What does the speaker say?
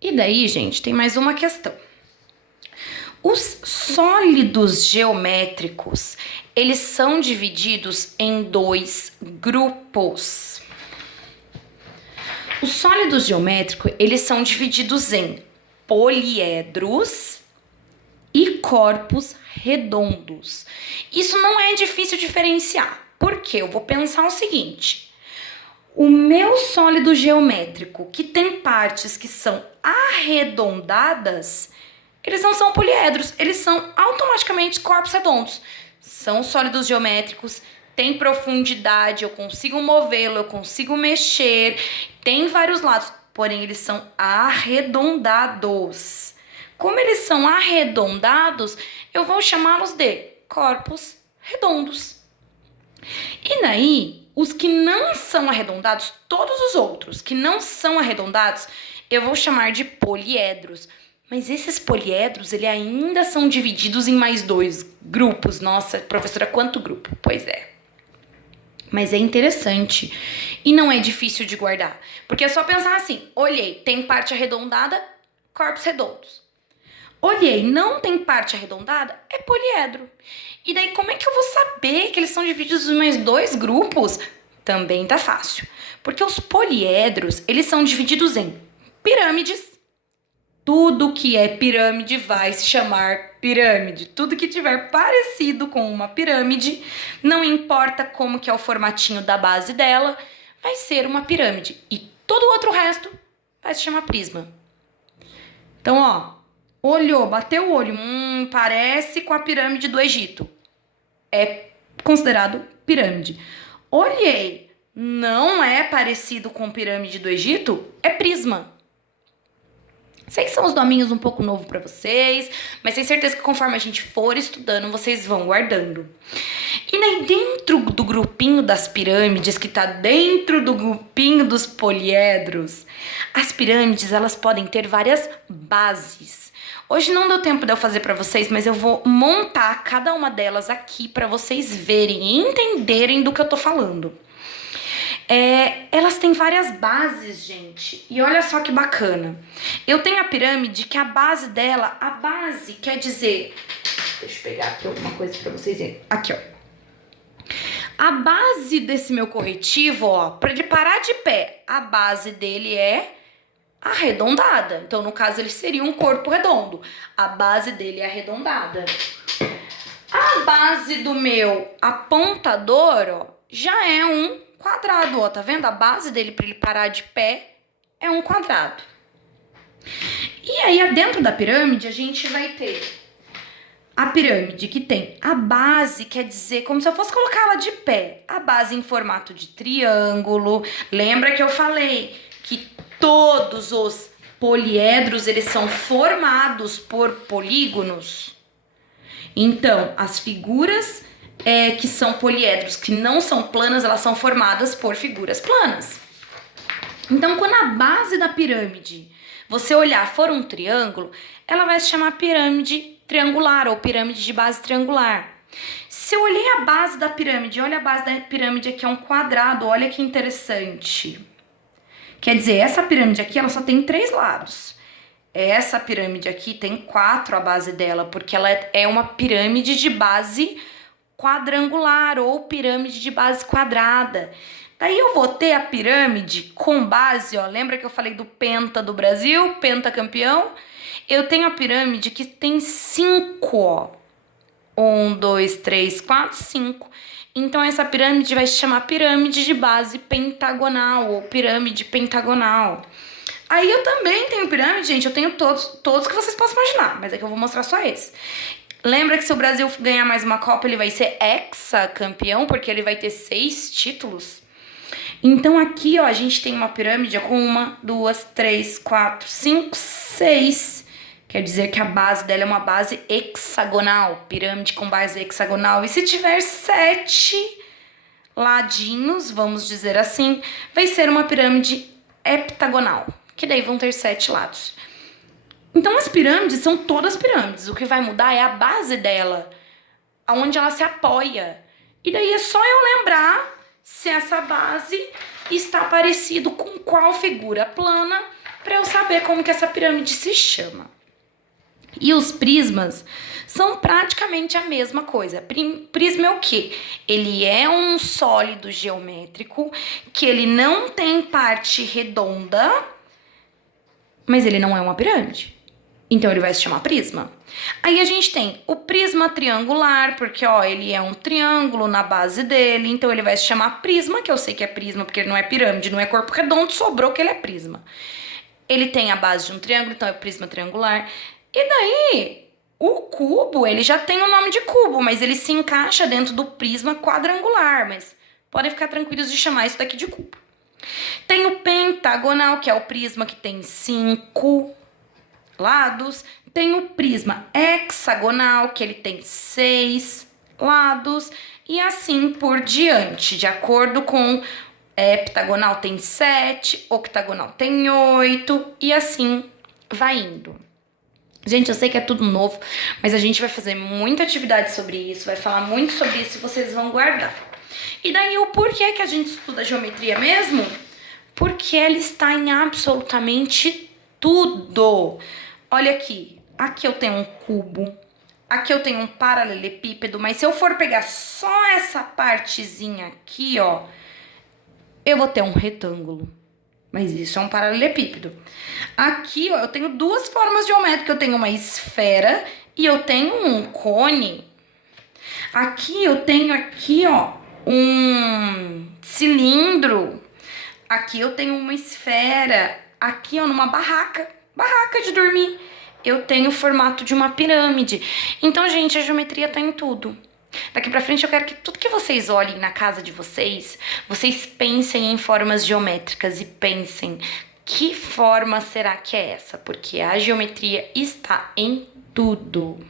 E daí, gente, tem mais uma questão. Os sólidos geométricos, eles são divididos em dois grupos. Os sólidos geométricos, eles são divididos em poliedros e corpos redondos. Isso não é difícil diferenciar, porque eu vou pensar o seguinte: o meu sólido geométrico, que tem partes que são arredondadas, eles não são poliedros, eles são automaticamente corpos redondos. São sólidos geométricos, tem profundidade, eu consigo movê-lo, eu consigo mexer, tem vários lados, porém eles são arredondados. Como eles são arredondados, eu vou chamá-los de corpos redondos. E daí, os que não são arredondados, todos os outros que não são arredondados, eu vou chamar de poliedros. Mas esses poliedros, eles ainda são divididos em mais dois grupos. Nossa, professora, quanto grupo? Pois é. Mas é interessante e não é difícil de guardar. Porque é só pensar assim, olhei, tem parte arredondada, corpos redondos. Olhei, não tem parte arredondada, é poliedro. E daí, como é que eu vou saber que eles são divididos em mais dois grupos? Também tá fácil. Porque os poliedros, eles são divididos em pirâmides. Tudo que é pirâmide vai se chamar pirâmide. Tudo que tiver parecido com uma pirâmide, não importa como que é o formatinho da base dela, vai ser uma pirâmide. E todo o outro resto vai se chamar prisma. Então, ó, olhou, bateu o olho, parece com a pirâmide do Egito. É considerado pirâmide. Olhei, não é parecido com a pirâmide do Egito, é prisma. Sei que são os nominhos um pouco novos para vocês, mas tenho certeza que conforme a gente for estudando, vocês vão guardando. E daí dentro do grupinho das pirâmides, que tá dentro do grupinho dos poliedros, as pirâmides, elas podem ter várias bases. Hoje não deu tempo de eu fazer para vocês, mas eu vou montar cada uma delas aqui para vocês verem e entenderem do que eu tô falando. Elas têm várias bases, gente. E olha só que bacana. Eu tenho a pirâmide que a base dela, a base quer dizer... Deixa eu pegar aqui alguma coisa pra vocês verem. Aqui, ó. A base desse meu corretivo, ó, pra ele parar de pé, a base dele é arredondada. Então, no caso, ele seria um corpo redondo. A base dele é arredondada. A base do meu apontador, ó, já é um quadrado, ó, tá vendo? A base dele para ele parar de pé é um quadrado. E aí, dentro da pirâmide, a gente vai ter a pirâmide que tem a base, quer dizer, como se eu fosse colocar ela de pé, a base em formato de triângulo. Lembra que eu falei que todos os poliedros, eles são formados por polígonos? Então, as figuras que são poliedros, que não são planas, elas são formadas por figuras planas. Então, quando a base da pirâmide, você olhar, for um triângulo, ela vai se chamar pirâmide triangular ou pirâmide de base triangular. Se eu olhei a base da pirâmide, olha a base da pirâmide aqui é um quadrado, olha que interessante. Quer dizer, essa pirâmide aqui, ela só tem 3 lados. Essa pirâmide aqui tem 4 a base dela, porque ela é uma pirâmide de base quadrangular ou pirâmide de base quadrada. Daí eu vou ter a pirâmide com base, ó, lembra que eu falei do penta do Brasil, pentacampeão? Eu tenho a pirâmide que tem 5, ó. 1, 2, 3, 4, 5. Então essa pirâmide vai se chamar pirâmide de base pentagonal ou pirâmide pentagonal. Aí eu também tenho pirâmide, gente, eu tenho todos que vocês possam imaginar, mas é que eu vou mostrar só esse. Lembra que se o Brasil ganhar mais uma Copa, ele vai ser hexacampeão, porque ele vai ter 6 títulos? Então aqui, ó, a gente tem uma pirâmide com 1, 2, 3, 4, 5, 6. Quer dizer que a base dela é uma base hexagonal, pirâmide com base hexagonal. E se tiver 7 ladinhos, vamos dizer assim, vai ser uma pirâmide heptagonal, que daí vão ter 7 lados. Então as pirâmides são todas pirâmides, o que vai mudar é a base dela, aonde ela se apoia. E daí é só eu lembrar se essa base está parecido com qual figura plana para eu saber como que essa pirâmide se chama. E os prismas são praticamente a mesma coisa. Prisma é o quê? Ele é um sólido geométrico que ele não tem parte redonda, mas ele não é uma pirâmide. Então ele vai se chamar prisma. Aí a gente tem o prisma triangular, porque ó, ele é um triângulo na base dele, então ele vai se chamar prisma, que eu sei que é prisma porque ele não é pirâmide, não é corpo redondo, sobrou que ele é prisma. Ele tem a base de um triângulo, então é prisma triangular. E daí, o cubo, ele já tem o nome de cubo, mas ele se encaixa dentro do prisma quadrangular, mas podem ficar tranquilos de chamar isso daqui de cubo. Tem o pentagonal, que é o prisma que tem 5 lados. Tem o prisma hexagonal, que ele tem 6 lados. E assim por diante, de acordo com heptagonal tem 7, octagonal tem 8 e assim vai indo. Gente, eu sei que é tudo novo, mas a gente vai fazer muita atividade sobre isso, vai falar muito sobre isso e vocês vão guardar. E daí o porquê que a gente estuda geometria mesmo? Porque ela está em absolutamente tudo. Olha aqui, aqui eu tenho um cubo, aqui eu tenho um paralelepípedo, mas se eu for pegar só essa partezinha aqui, ó, eu vou ter um retângulo. Mas isso é um paralelepípedo. Aqui, ó, eu tenho duas formas geométricas. Eu tenho uma esfera e eu tenho um cone. Aqui eu tenho aqui, ó, um cilindro. Aqui eu tenho uma esfera. Aqui, ó, numa barraca de dormir. Eu tenho o formato de uma pirâmide. Então, gente, a geometria tá em tudo. Daqui pra frente eu quero que tudo que vocês olhem na casa de vocês, vocês pensem em formas geométricas e pensem que forma será que é essa? Porque a geometria está em tudo.